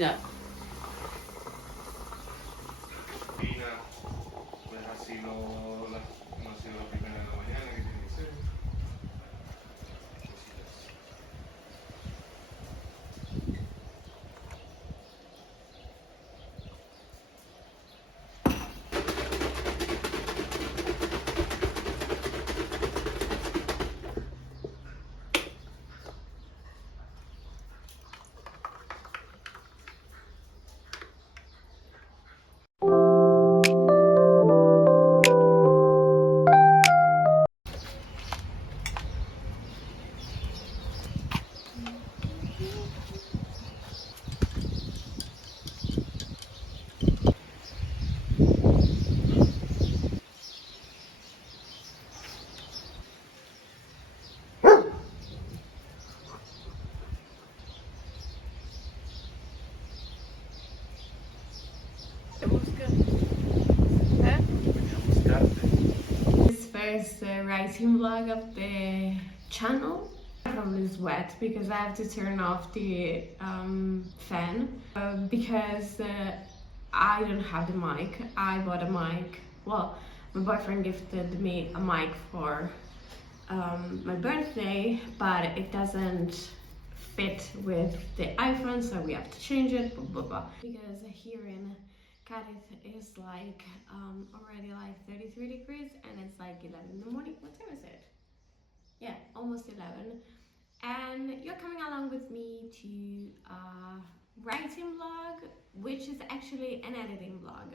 Ya. Pues así no ha sido la primera de la mañana que tiene que ser. Cositas. Te busco. ¿Eh? Venía a buscarte. This first writing vlog of the channel. I'm probably wet because I have to turn off the fan because I don't have the mic. I bought a mic. Well, my boyfriend gifted me a mic for my birthday, but it doesn't fit with the iPhone, so we have to change it. Blah, blah, blah. Because here in Cardiff is like already like 33 degrees and it's like 11 in the morning. What time is it? Yeah, almost 11. And you're coming along with me to a writing vlog, which is actually an editing vlog.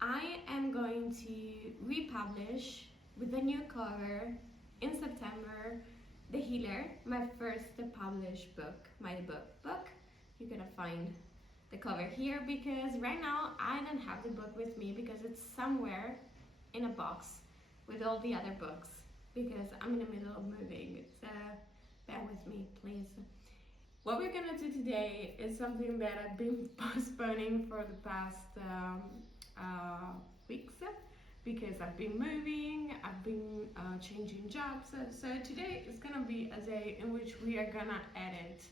I am going to republish with a new cover in September The Healer, my first published book, my book. You're gonna find the cover here because right now I don't have the book with me because it's somewhere in a box with all the other books because I'm in the middle of moving, so bear with me please. What we're gonna do today is something that I've been postponing for the past weeks because I've been moving, I've been changing jobs, so today is gonna be a day in which we are gonna edit.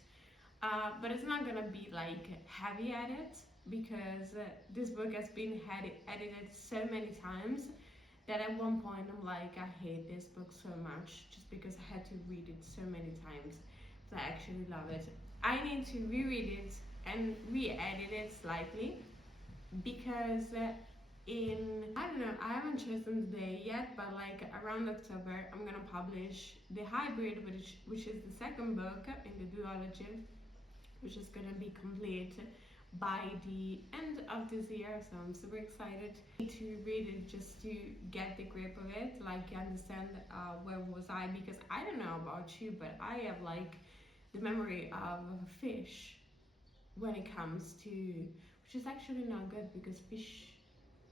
But it's not gonna be like heavy edit because this book has been edited so many times that at one point I'm like, I hate this book so much just because I had to read it so many times. So I actually love it. I need to reread it and re-edit it slightly because I don't know, I haven't chosen the day yet, but like around October I'm gonna publish The Hybrid, which is the second book in the duology, which is gonna be complete by the end of this year, so I'm super excited to read it just to get the grip of it, like understand where was I, because I don't know about you, but I have like the memory of a fish when it comes to, which is actually not good because fish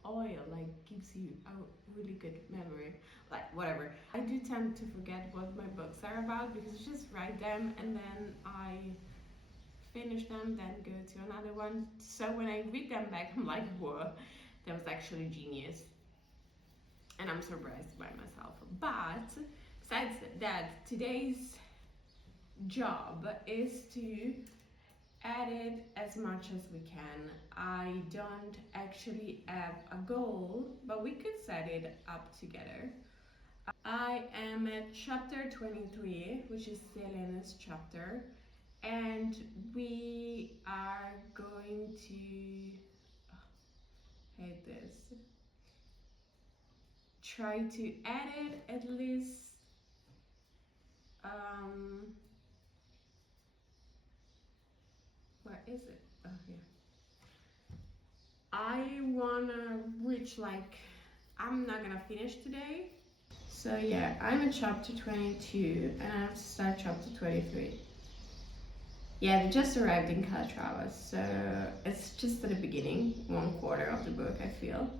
oil like gives you a really good memory, like whatever. I do tend to forget what my books are about because I just write them and then I finish them, then go to another one. So when I read them back, I'm like, whoa, that was actually genius. And I'm surprised by myself. But besides that, today's job is to edit as much as we can. I don't actually have a goal, but we could set it up together. I am at chapter 23, which is Selena's chapter, and we are going to, hate this, try to edit at least um where is it, oh yeah, I wanna reach like, I'm not gonna finish today, so yeah, I'm at chapter 22 and I have to start chapter 23. Yeah, they just arrived in Calatrava, so it's just at the beginning, 1/4 of the book, I feel.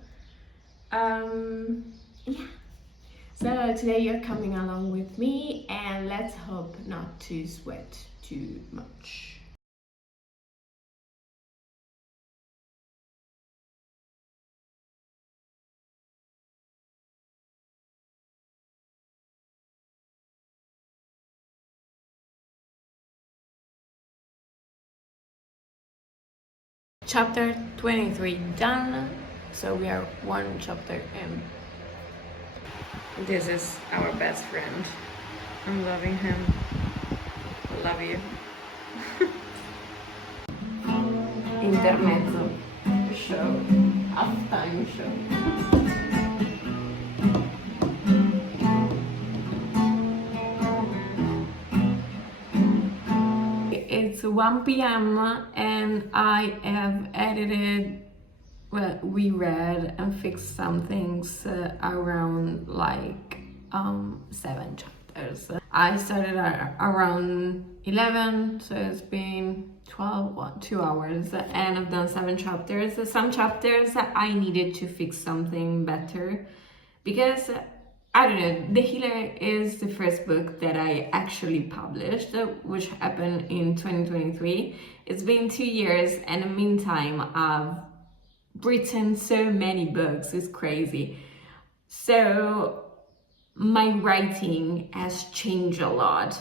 Yeah. So today you're coming along with me, and let's hope not to sweat too much. Chapter 23 done, so we are one chapter in. This is our best friend. I'm loving him. Love you. Intermezzo show, halftime show. It's 1 p.m. and I have edited, well, reread and fixed some things around like 7 chapters. I started around 11, so it's been 2 hours, and I've done 7 chapters. Some chapters I needed to fix something better because I don't know, The Healer is the first book that I actually published, which happened in 2023. It's been 2 years, and in the meantime, I've written so many books, it's crazy. So my writing has changed a lot.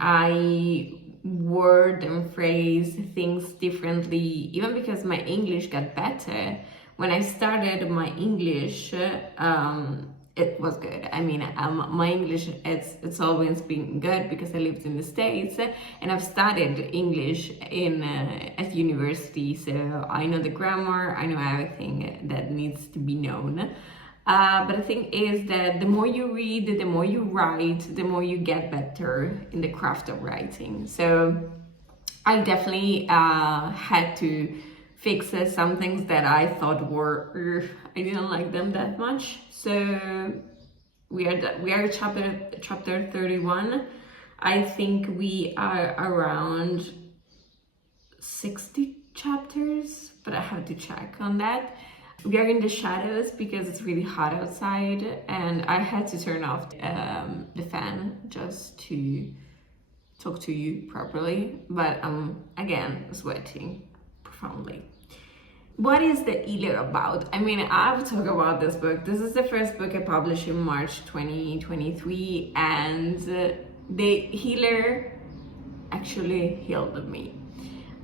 I word and phrase things differently, even because my English got better. When I started my English, it was good. I mean, my English, it's always been good because I lived in the States and I've studied English at university, so I know the grammar, I know everything that needs to be known. But the thing is that the more you read, the more you write, the more you get better in the craft of writing. So I definitely had to fix some things that I thought were, I didn't like them that much. So we are chapter 31. I think we are around 60 chapters, but I have to check on that. We are in the shadows because it's really hot outside, and I had to turn off the fan just to talk to you properly, but I'm again sweating profoundly. What is The Healer about? I mean, I've talked about this book. This is the first book I published in March 2023, and The Healer actually healed me.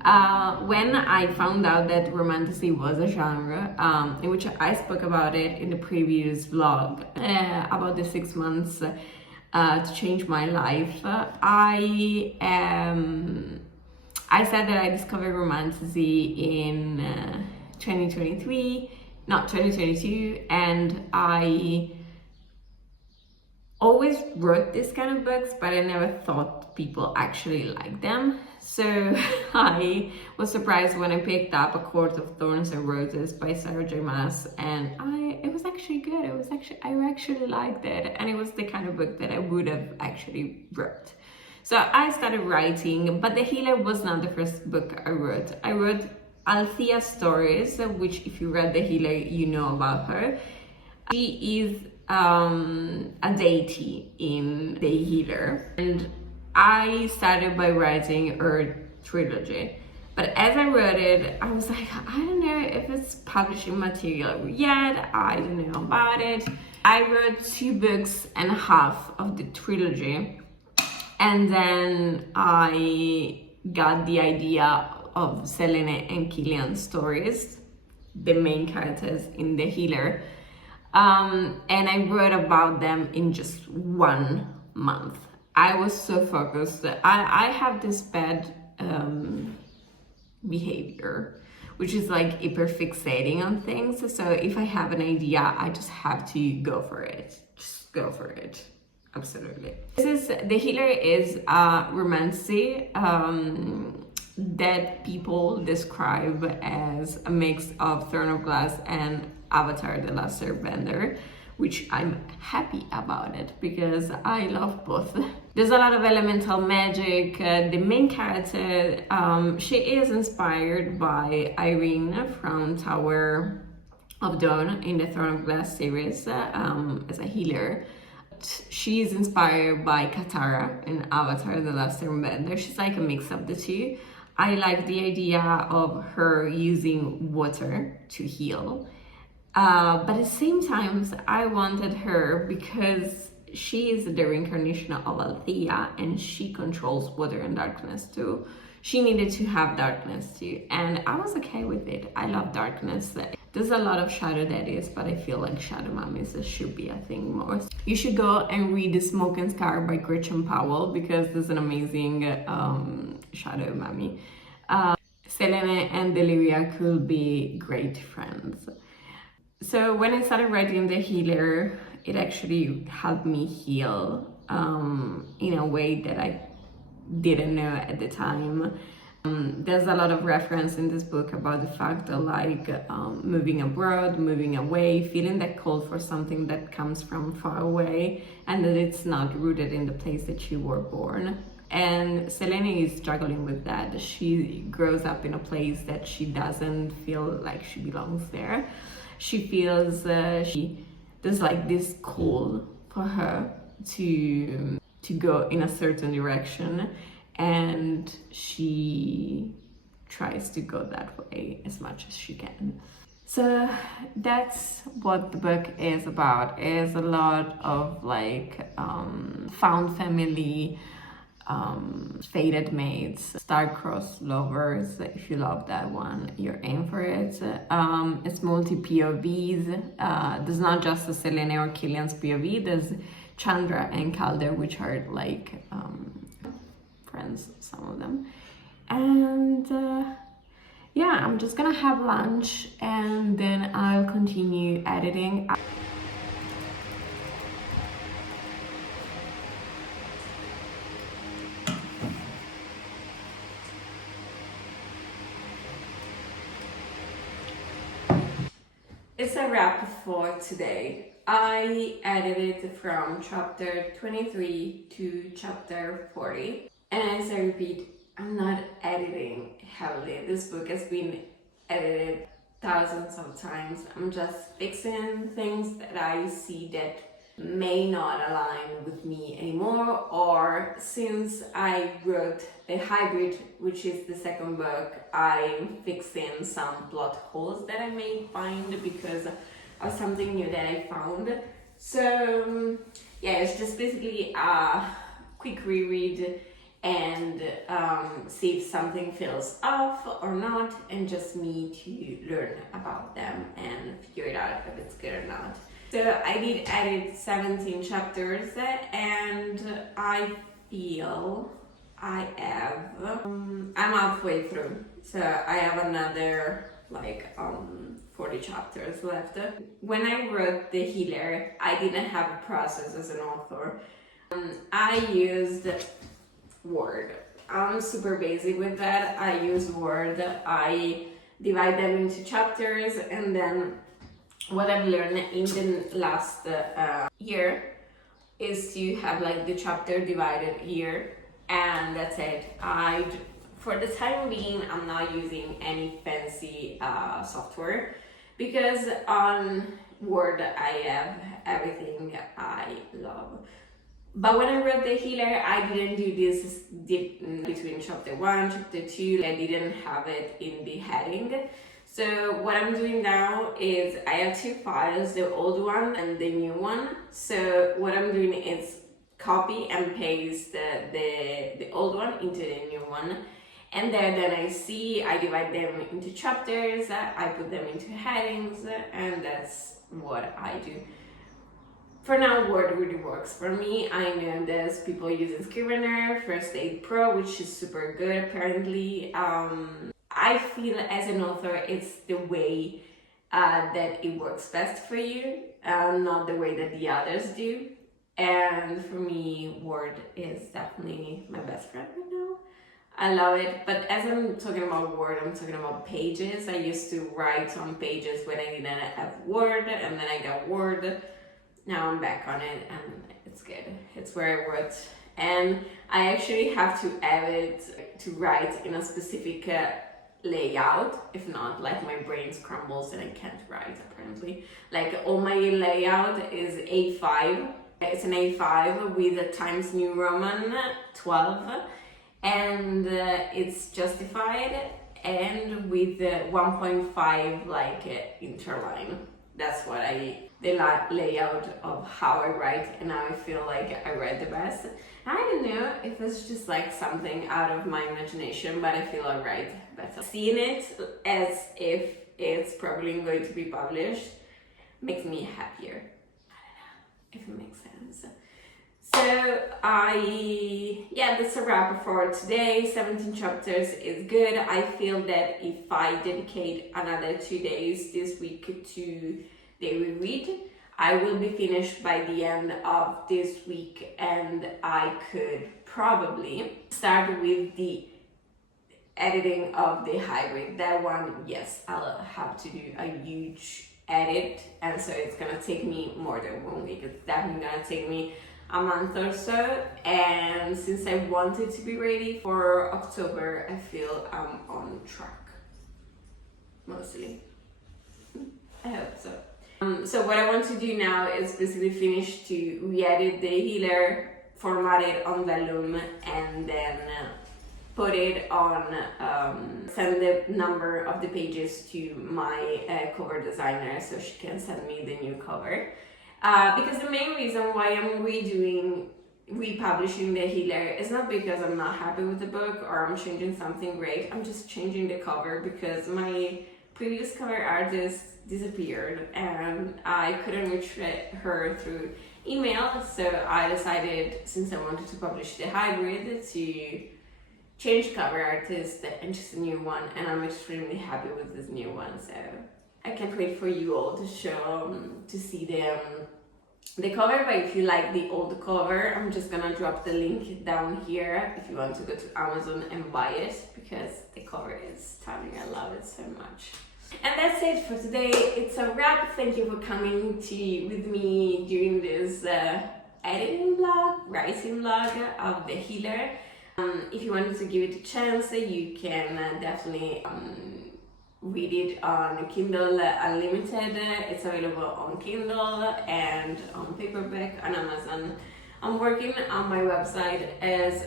When I found out that romantasy was a genre, in which I spoke about it in the previous vlog, about the 6 months to change my life, I said that I discovered romantasy in 2023, not 2022, and I always wrote this kind of books, but I never thought people actually liked them. So I was surprised when I picked up A Court of Thorns and Roses by Sarah J. Maas, and it was actually good. I actually liked it, and it was the kind of book that I would have actually wrote. So I started writing, but The Healer was not the first book I wrote. I wrote Althea's Stories, which if you read The Healer, you know about her. She is a deity in The Healer, and I started by writing her trilogy. But as I wrote it, I was like, I don't know if it's publishing material yet, I don't know about it. I wrote 2.5 books of the trilogy, and then I got the idea of Selene and Killian's stories, the main characters in The Healer, and I wrote about them in just 1 month. I was so focused. I have this bad behavior, which is like hyper fixating on things. So if I have an idea, I just have to go for it. Just go for it. Absolutely. The Healer is a romantasy that people describe as a mix of Throne of Glass and Avatar: The Last Airbender, which I'm happy about it because I love both. There's a lot of elemental magic. The main character, she is inspired by Irene from Tower of Dawn in the Throne of Glass series as a healer. She is inspired by Katara in Avatar: The Last Airbender. She's like a mix of the two. I like the idea of her using water to heal. But at the same time, I wanted her because she is the reincarnation of Althea and she controls water and darkness too. she needed to have darkness too, and I was okay with it. I love darkness. There's a lot of shadow daddies, but I feel like shadow mummies should be a thing more. You should go and read The Smoke and Scar by Gretchen Powell, because there's an amazing shadow mummy. Selene and Deliria could be great friends. So when I started writing The Healer, it actually helped me heal in a way that I didn't know at the time. There's a lot of reference in this book about the fact that like moving abroad, moving away, feeling that call for something that comes from far away, and that it's not rooted in the place that you were born. And Selene is struggling with that. She grows up in a place that she doesn't feel like she belongs there. She feels there's like this call for her to go in a certain direction, and she tries to go that way as much as she can. So that's what the book is about. It's a lot of like found family, fated mates, star-crossed lovers. If you love that one, you're in for it. It's multi-POVs. There's not just a Selene or Killian's POV, there's Chandra and Calder, which are like friends, some of them. And yeah, I'm just gonna have lunch and then I'll continue editing. It's a wrap for today. I edited from chapter 23 to chapter 40. And as I repeat, I'm not editing heavily. This book has been edited thousands of times. I'm just fixing things that I see that may not align with me anymore, or since I wrote The Hybrid, which is the second book, I'm fixing some plot holes that I may find because of something new that I found. So yeah, it's just basically a quick reread and see if something feels off or not, and just me to learn about them and figure it out if it's good or not. So I did edit 17 chapters and I feel I have, I'm halfway through, so I have another like 40 chapters left. When I wrote The Healer, I didn't have a process as an author. I used Word. I'm super basic with that. I use Word. I divide them into chapters, and then what I've learned in the last year is to have like the chapter divided here, and that's it. For the time being, I'm not using any fancy software, because on Word I have everything I love. But when I wrote The Healer, I didn't do this between chapter 1, chapter 2. I didn't have it in the heading. So what I'm doing now is I have two files, the old one and the new one. So what I'm doing is copy and paste the old one into the new one. And then I divide them into chapters, I put them into headings, and that's what I do. For now, Word really works for me. I know there's people using Scrivener, First Aid Pro, which is super good apparently. I feel as an author, it's the way that it works best for you, not the way that the others do. And for me, Word is definitely my best friend right now. I love it, but as I'm talking about Word, I'm talking about Pages. I used to write on Pages when I didn't have Word, and then I got Word. Now I'm back on it, and it's good. It's where I wrote. And I actually have to have it to write in a specific layout. If not, like my brain scrambles and I can't write apparently. Like all my layout is A5. It's an A5 with a Times New Roman 12, and it's justified, and with 1.5 like interline. that's what the layout of how I write, and now I feel like I write the best. I don't know if it's just like something out of my imagination, but I feel I write better. Seeing it as if it's probably going to be published makes me happier. I don't know if it makes sense. So that's a wrap for today. 17 chapters is good. I feel that if I dedicate another 2 days this week to daily read, I will be finished by the end of this week, and I could probably start with the editing of the hybrid. That one, yes, I'll have to do a huge edit, and so it's gonna take me more than 1 week. It's definitely gonna take me a month or so, and since I wanted to be ready for October, I feel I'm on track, mostly. I hope so. So what I want to do now is basically finish to re-edit the healer, format it on Vellum, and then put it on, send the number of the pages to my cover designer so she can send me the new cover. Because the main reason why I'm republishing the healer is not because I'm not happy with the book or I'm changing something great. I'm just changing the cover because my previous cover artist disappeared and I couldn't reach her through email, so I decided, since I wanted to publish the hybrid, to change cover artist and choose a new one, and I'm extremely happy with this new one, so I can't wait for you all to see the cover. But if you like the old cover, I'm just gonna drop the link down here if you want to go to Amazon and buy it, because the cover is stunning. I love it so much. And that's it for today. It's a wrap. Thank you for coming with me during this editing vlog, writing vlog of the healer. If you wanted to give it a chance, you can definitely read it on Kindle Unlimited. It's available on Kindle and on paperback on Amazon. I'm working on my website as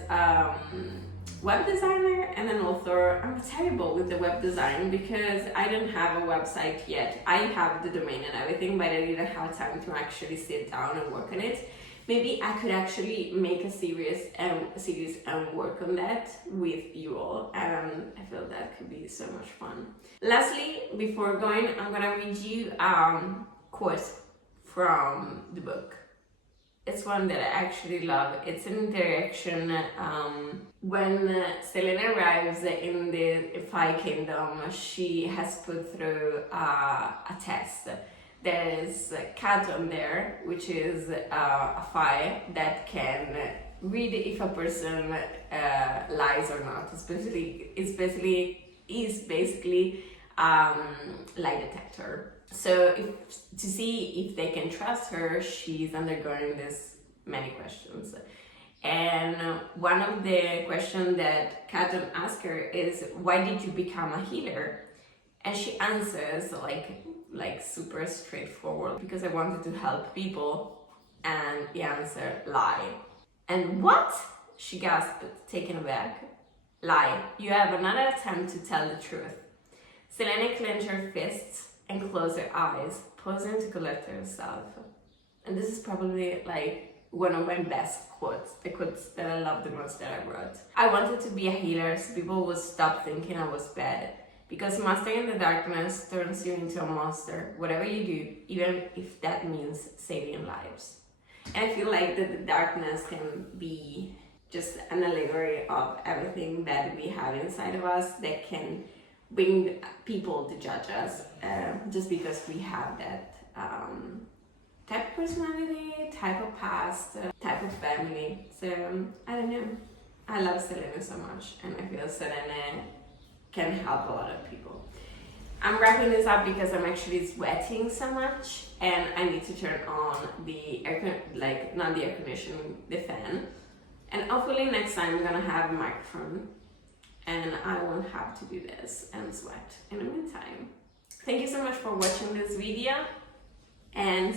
web designer and an author. I'm terrible with the web design because I don't have a website yet. I have the domain and everything, but I didn't have time to actually sit down and work on it. Maybe I could actually make a series and work on that with you all, and I feel that could be so much fun. Lastly, before going, I'm gonna read you a quote from the book. It's one that I actually love. It's an interaction when Selena arrives in the Fire Kingdom. She has put through a test. There is a cat on there, which is a fire that can read if a person lies or not. It's basically lie detector. So to see if they can trust her, she's undergoing this many questions. And one of the questions that Katon asks her is, why did you become a healer? And she answers like super straightforward, because I wanted to help people. And the answer, lie. And what? She gasped, taken aback. Lie. You have another attempt to tell the truth. Selena clenched her fists and closed her eyes, pausing to collect herself. And this is probably like one of my best quotes, the quotes that I love the most that I wrote. I wanted to be a healer so people would stop thinking I was bad. Because mastering the darkness turns you into a monster, whatever you do, even if that means saving lives. And I feel like that the darkness can be just an allegory of everything that we have inside of us that can bring people to judge us, just because we have that type of personality, type of past, type of family. So, I don't know. I love Selena so much, and I feel Selena can help a lot of people. I'm wrapping this up because I'm actually sweating so much, and I need to turn on the not the air conditioning, the fan. And hopefully next time I'm gonna have a microphone and I won't have to do this and sweat in the meantime. Thank you so much for watching this video, and